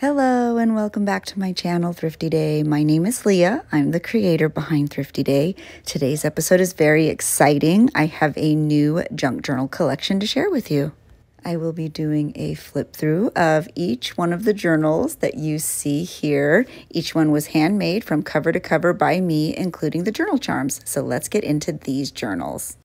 Hello and welcome back to my channel, Thrifty Day. My name is Leah. I'm the creator behind Thrifty Day. Today's episode is very exciting. I have a new junk journal collection to share with you. I will be doing a flip through of each one of the journals that you see here. Each one was handmade from cover to cover by me, including the journal charms. So let's get into these journals.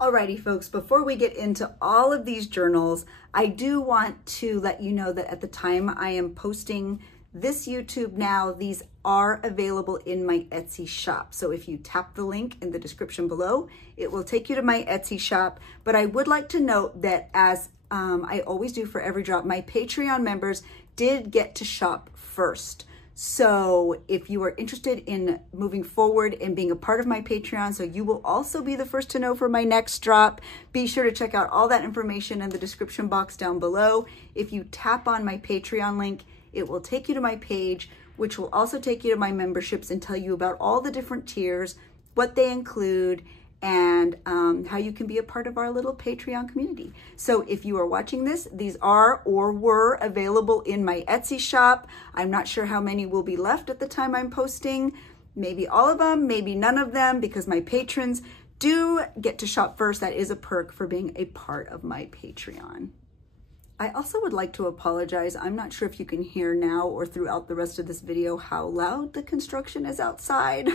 Alrighty folks, before we get into all of these journals, I do want to let you know that at the time I am posting this YouTube now, these are available in my Etsy shop. So if you tap the link in the description below, it will take you to my Etsy shop. But I would like to note that as I always do for every drop, my Patreon members did get to shop first. So if you are interested in moving forward and being a part of my Patreon, so you will also be the first to know for my next drop, be sure to check out all that information in the description box down below. If you tap on my Patreon link, it will take you to my page, which will also take you to my memberships and tell you about all the different tiers, what they include, and how you can be a part of our little Patreon community. So if you are watching this, these are or were available in my Etsy shop. I'm not sure how many will be left at the time I'm posting. Maybe all of them, maybe none of them, because my patrons do get to shop first. That is a perk for being a part of my Patreon. I also would like to apologize. I'm not sure if you can hear now or throughout the rest of this video how loud the construction is outside.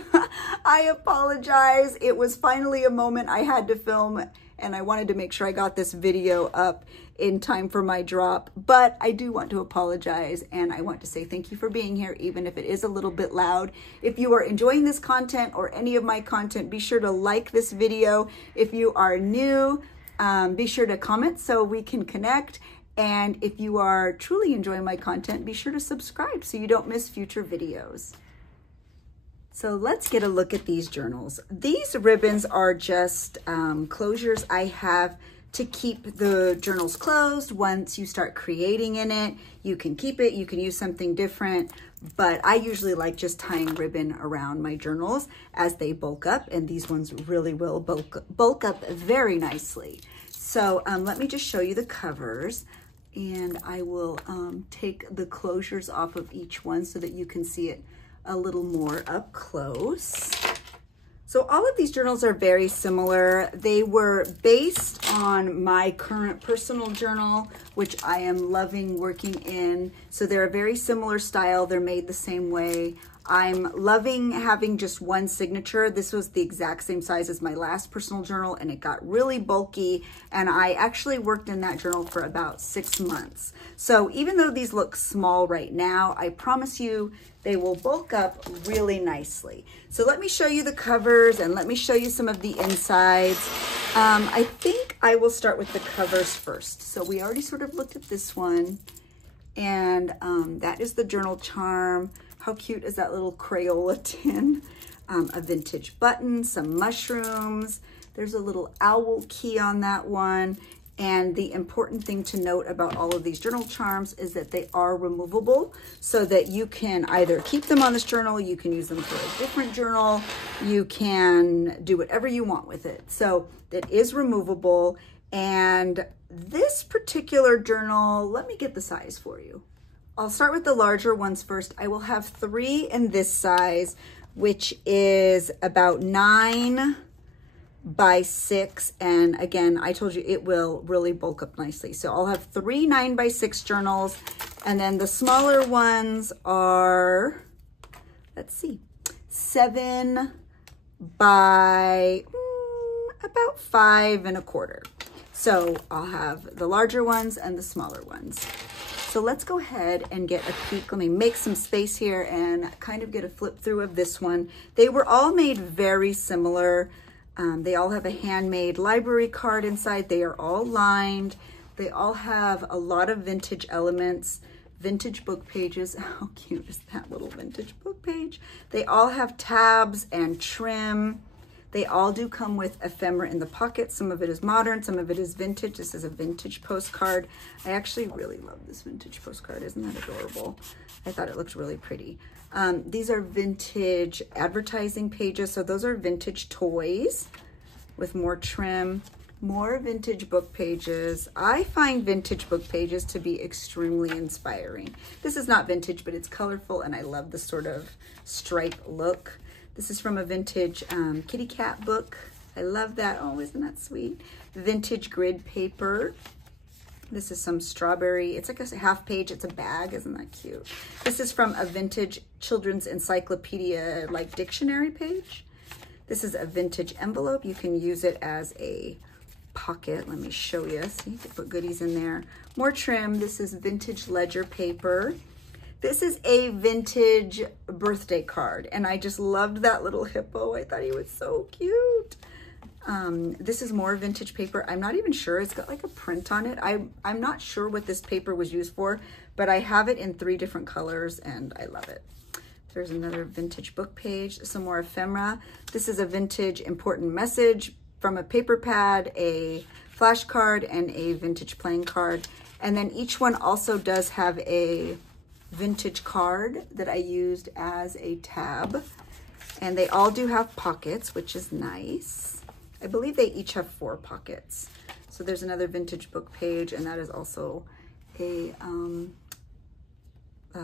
I apologize. It was finally a moment I had to film and I wanted to make sure I got this video up in time for my drop. But I do want to apologize and I want to say thank you for being here, even if it is a little bit loud. If you are enjoying this content or any of my content, be sure to like this video. If you are new, be sure to comment so we can connect. And if you are truly enjoying my content, be sure to subscribe so you don't miss future videos. So let's get a look at these journals. These ribbons are just closures I have to keep the journals closed. Once you start creating in it, you can keep it, you can use something different, but I usually like just tying ribbon around my journals as they bulk up, and these ones really will bulk up very nicely. So let me just show you the covers. And I will take the closures off of each one so that you can see it a little more up close. So all of these journals are very similar. They were based on my current personal journal, which I am loving working in. So they're a very similar style. They're made the same way. I'm loving having just one signature. This was the exact same size as my last personal journal and it got really bulky, and I actually worked in that journal for about 6 months. So even though these look small right now, I promise you they will bulk up really nicely. So let me show you the covers and let me show you some of the insides. I think I will start with the covers first. So we already sort of looked at this one, and that is the journal charm. How cute is that little Crayola tin? A vintage button, some mushrooms. There's a little owl key on that one. And the important thing to note about all of these journal charms is that they are removable, so that you can either keep them on this journal, you can use them for a different journal, you can do whatever you want with it. So it is removable. And this particular journal, let me get the size for you. I'll start with the larger ones first. I will have 3 in this size, which is about 9 by 6. And again, I told you it will really bulk up nicely. So I'll have 3 9 by 6 journals. And then the smaller ones are, let's see, 7 by about 5 1/4. So I'll have the larger ones and the smaller ones. So let's go ahead and get a peek. Let me make some space here and kind of get a flip through of this one. They were all made very similar. They all have a handmade library card inside. They are all lined. They all have a lot of vintage elements, vintage book pages. How cute is that little vintage book page? They all have tabs and trim. They all do come with ephemera in the pocket. Some of it is modern, some of it is vintage. This is a vintage postcard. I actually really love this vintage postcard. Isn't that adorable? I thought it looked really pretty. These are vintage advertising pages. So those are vintage toys with more trim. More vintage book pages. I find vintage book pages to be extremely inspiring. This is not vintage, but it's colorful, and I love the sort of stripe look. This is from a vintage kitty cat book. I love that. Oh, isn't that sweet? Vintage grid paper. This is some strawberry. It's like a half page. It's a bag. Isn't that cute? This is from a vintage children's encyclopedia, like dictionary page. This is a vintage envelope. You can use it as a pocket. Let me show you. See, you can put goodies in there. More trim. This is vintage ledger paper. This is a vintage birthday card, and I just loved that little hippo. I thought he was so cute. This is more vintage paper. I'm not even sure. It's got like a print on it. I'm not sure what this paper was used for, but I have it in 3 different colors, and I love it. There's another vintage book page, some more ephemera. This is a vintage important message from a paper pad, a flashcard, and a vintage playing card. And then each one also does have a vintage card that I used as a tab. And they all do have pockets, which is nice. I believe they each have 4 pockets. So there's another vintage book page, and that is also a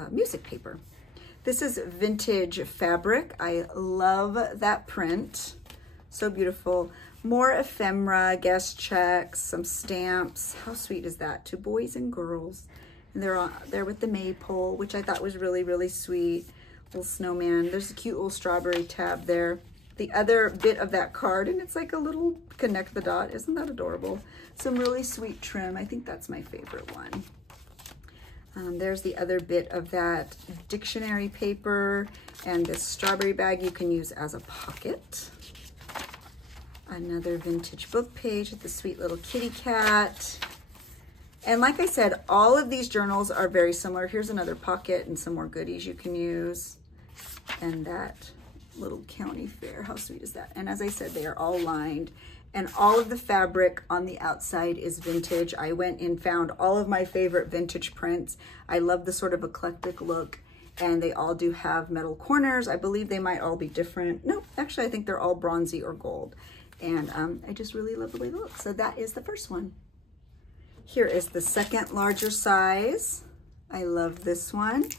music paper. This is vintage fabric. I love that print. So beautiful. More ephemera, guest checks, some stamps. How sweet is that? 2 boys and girls. And they're there with the maypole, which I thought was really, really sweet. Little snowman. There's a cute little strawberry tab there. The other bit of that card, and it's like a little connect the dot. Isn't that adorable? Some really sweet trim. I think that's my favorite one. There's the other bit of that dictionary paper, and this strawberry bag you can use as a pocket. Another vintage book page with the sweet little kitty cat. And like I said, all of these journals are very similar. Here's another pocket and some more goodies you can use. And that little county fair, how sweet is that? And as I said, they are all lined, and all of the fabric on the outside is vintage. I went and found all of my favorite vintage prints. I love the sort of eclectic look, and they all do have metal corners. I believe they might all be different. No, actually, I think they're all bronzy or gold. And I just really love the way they look. So that is the first one. Here is the second larger size. I love this one.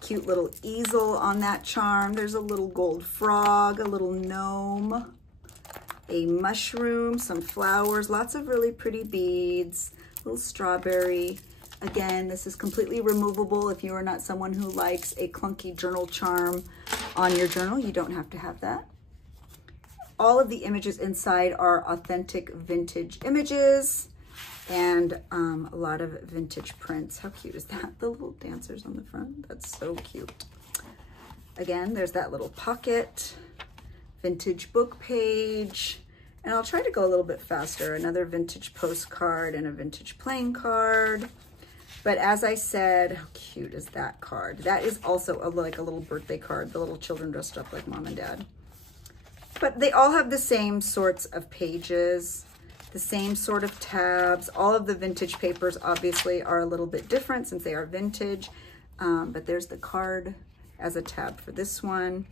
Cute little easel on that charm. There's a little gold frog, a little gnome, a mushroom, some flowers, lots of really pretty beads, little strawberry. Again, this is completely removable. If you are not someone who likes a clunky journal charm on your journal, you don't have to have that. All of the images inside are authentic vintage images, and a lot of vintage prints. How cute is that? The little dancers on the front. That's so cute. Again, there's that little pocket, vintage book page, and I'll try to go a little bit faster. Another vintage postcard and a vintage playing card. But as I said, how cute is that card? That is also like a little birthday card, the little children dressed up like mom and dad. But they all have the same sorts of pages, the same sort of tabs. All of the vintage papers obviously are a little bit different since they are vintage, but there's the card as a tab for this one.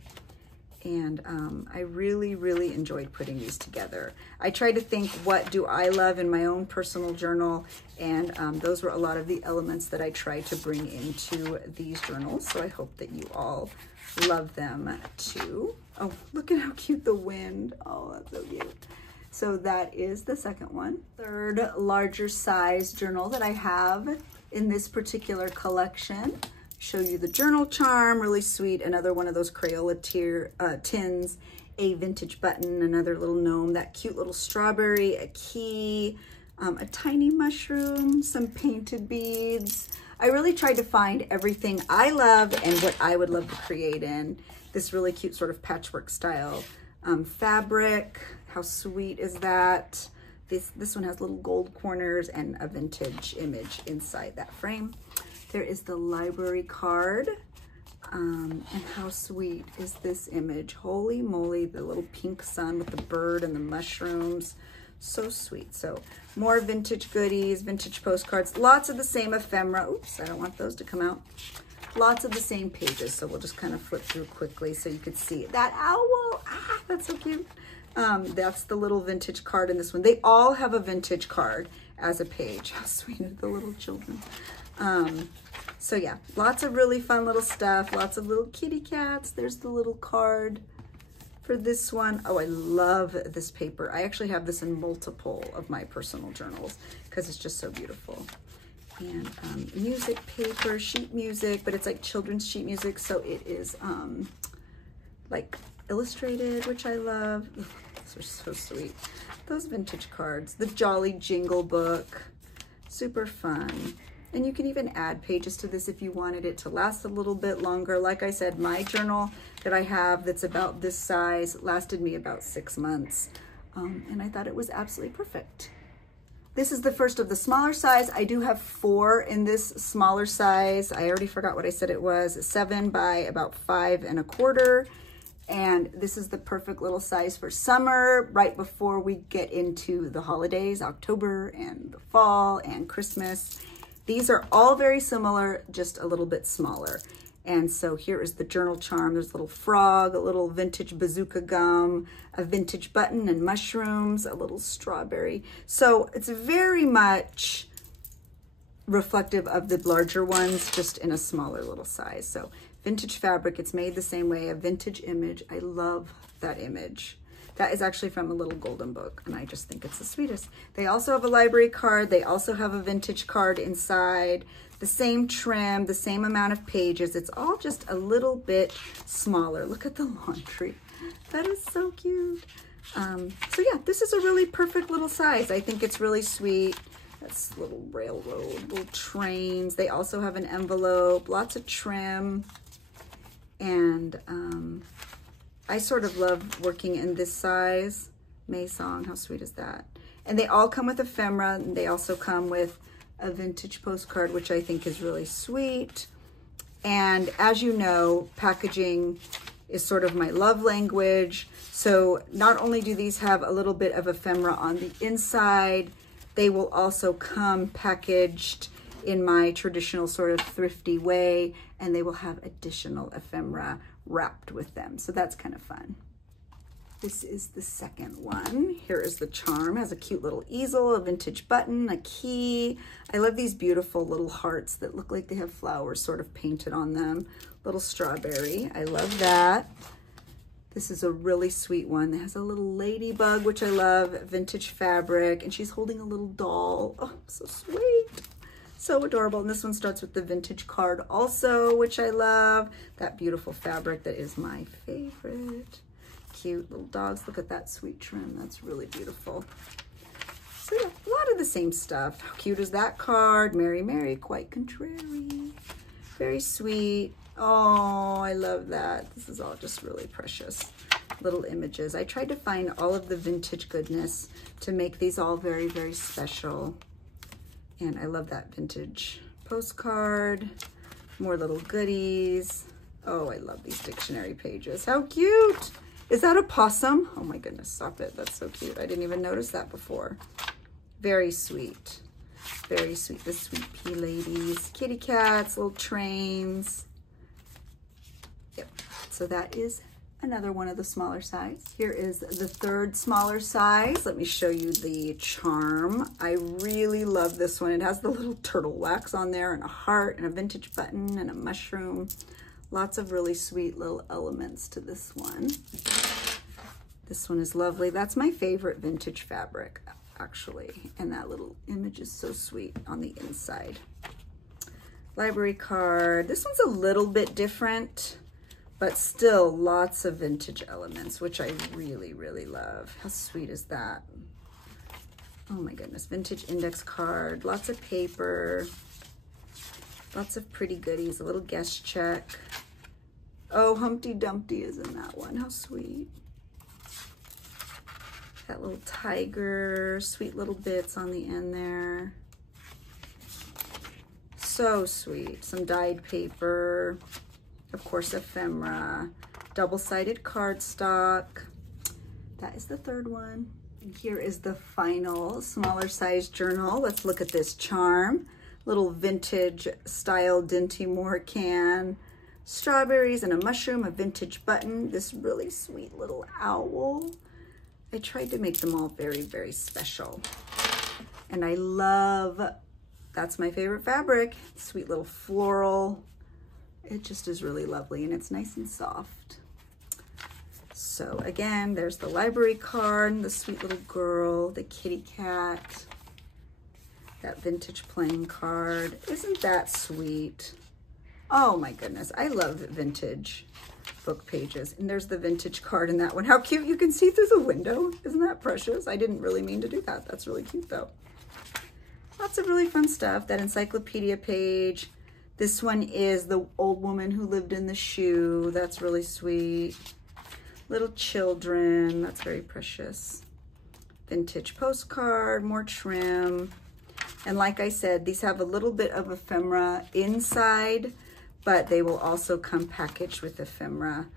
And I really, really enjoyed putting these together. I tried to think, what do I love in my own personal journal? And those were a lot of the elements that I tried to bring into these journals. So I hope that you all love them too. Oh, look at how cute the wind. Oh, that's so cute. So that is the second one. Third larger size journal that I have in this particular collection. Show you the journal charm, really sweet. Another one of those Crayola tins, a vintage button, another little gnome, that cute little strawberry, a key, a tiny mushroom, some painted beads. I really tried to find everything I love and what I would love to create in this really cute sort of patchwork style. Fabric, how sweet is that? This one has little gold corners and a vintage image inside that frame. There is the library card, and how sweet is this image? Holy moly, the little pink sun with the bird and the mushrooms. So sweet. So more vintage goodies, vintage postcards, lots of the same ephemera. Oops, I don't want those to come out. Lots of the same pages, so we'll just kind of flip through quickly so you could see that owl. Ah, that's so cute. That's the little vintage card in this one. They all have a vintage card as a page. How sweet are the little children. So yeah, lots of really fun little stuff. Lots of little kitty cats. There's the little card for this one. Oh, I love this paper. I actually have this in multiple of my personal journals because it's just so beautiful. And music paper, sheet music, but it's like children's sheet music, so it is like illustrated, which I love. Those are so sweet. Those vintage cards, the Jolly Jingle Book, super fun. And you can even add pages to this if you wanted it to last a little bit longer. Like I said, my journal that I have that's about this size lasted me about 6 months. And I thought it was absolutely perfect. This is the first of the smaller size. I do have 4 in this smaller size. I already forgot what I said it was. 7 by about 5 1/4. And this is the perfect little size for summer, right before we get into the holidays, October and the fall and Christmas. These are all very similar, just a little bit smaller. And so here is the journal charm. There's a little frog, a little vintage bazooka gum, a vintage button and mushrooms, a little strawberry. So it's very much reflective of the larger ones, just in a smaller little size. So vintage fabric, it's made the same way, a vintage image. I love that image. That is actually from a little golden book, and I just think it's the sweetest. They also have a library card. They also have a vintage card inside. The same trim, the same amount of pages. It's all just a little bit smaller. Look at the laundry. That is so cute. So yeah, this is a really perfect little size. I think it's really sweet. That's little railroad, little trains. They also have an envelope, lots of trim. And I sort of love working in this size. May Song, how sweet is that? And they all come with ephemera, and they also come with a vintage postcard, which I think is really sweet. And as you know, packaging is sort of my love language. So not only do these have a little bit of ephemera on the inside, they will also come packaged in my traditional sort of thrifty way, and they will have additional ephemera wrapped with them. So that's kind of fun. This is the second one. Here is the charm. It has a cute little easel, a vintage button, a key. I love these beautiful little hearts that look like they have flowers sort of painted on them. Little strawberry. I love that. This is a really sweet one that has a little ladybug, which I love, vintage fabric, and she's holding a little doll. Oh, so sweet. So adorable. And this one starts with the vintage card also, which I love. That beautiful fabric that is my favorite. Cute little dogs. Look at that sweet trim. That's really beautiful. So yeah, a lot of the same stuff. How cute is that card? Mary, Mary, quite contrary. Very sweet. Oh, I love that. This is all just really precious little images. I tried to find all of the vintage goodness to make these all very, very special. And I love that vintage postcard. More little goodies. Oh, I love these dictionary pages. How cute. Is that a possum? Oh my goodness, stop it. That's so cute. I didn't even notice that before. Very sweet. Very sweet. The sweet pea ladies. Kitty cats, little trains. Yep. So that is another one of the smaller size. Here is the third smaller size. Let me show you the charm. I really love this one. It has the little turtle wax on there and a heart and a vintage button and a mushroom. Lots of really sweet little elements to this one. This one is lovely. That's my favorite vintage fabric, actually. And that little image is so sweet on the inside. Library card. This one's a little bit different, but still lots of vintage elements, which I really, really love. How sweet is that? Oh my goodness, vintage index card, lots of paper, lots of pretty goodies, a little guest check. Oh, Humpty Dumpty is in that one, how sweet. That little tiger, sweet little bits on the end there. So sweet, some dyed paper. Of course, ephemera, double-sided cardstock. That is the third one. And here is the final smaller size journal. Let's look at this charm. Little vintage style Dinty Moore can. Strawberries and a mushroom, a vintage button. This really sweet little owl. I tried to make them all very, very special. And I love, that's my favorite fabric, sweet little floral. It just is really lovely and it's nice and soft. So again, there's the library card, the sweet little girl, the kitty cat, that vintage playing card. Isn't that sweet? Oh my goodness, I love vintage book pages. And there's the vintage card in that one. How cute, you can see through the window. Isn't that precious? I didn't really mean to do that. That's really cute though. Lots of really fun stuff. That encyclopedia page. This one is the old woman who lived in the shoe. That's really sweet. Little children, that's very precious. Vintage postcard, more trim. And like I said, these have a little bit of ephemera inside, but they will also come packaged with ephemera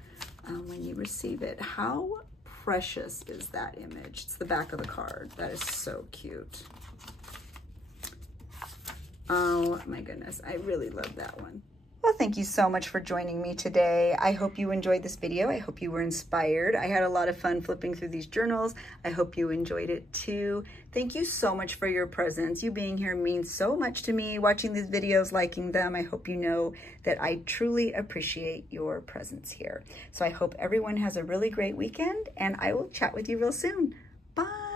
when you receive it. How precious is that image? It's the back of the card. That is so cute. Oh my goodness, I really love that one. Well, thank you so much for joining me today. I hope you enjoyed this video. I hope you were inspired. I had a lot of fun flipping through these journals. I hope you enjoyed it too. Thank you so much for your presence. You being here means so much to me. Watching these videos, liking them, I hope you know that I truly appreciate your presence here. So I hope everyone has a really great weekend and I will chat with you real soon. Bye.